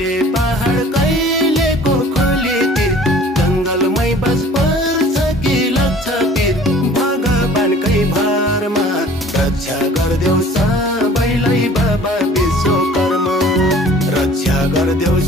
कहिले पहाड कहिलेको खोलेतिर जङ्गलमै बस पर्छ कि लाग्छ पिर भगवानकै भरमा रक्षा गर्देऊ सबैलाई बाबा विश्वकर्मा रक्षा गर्देऊ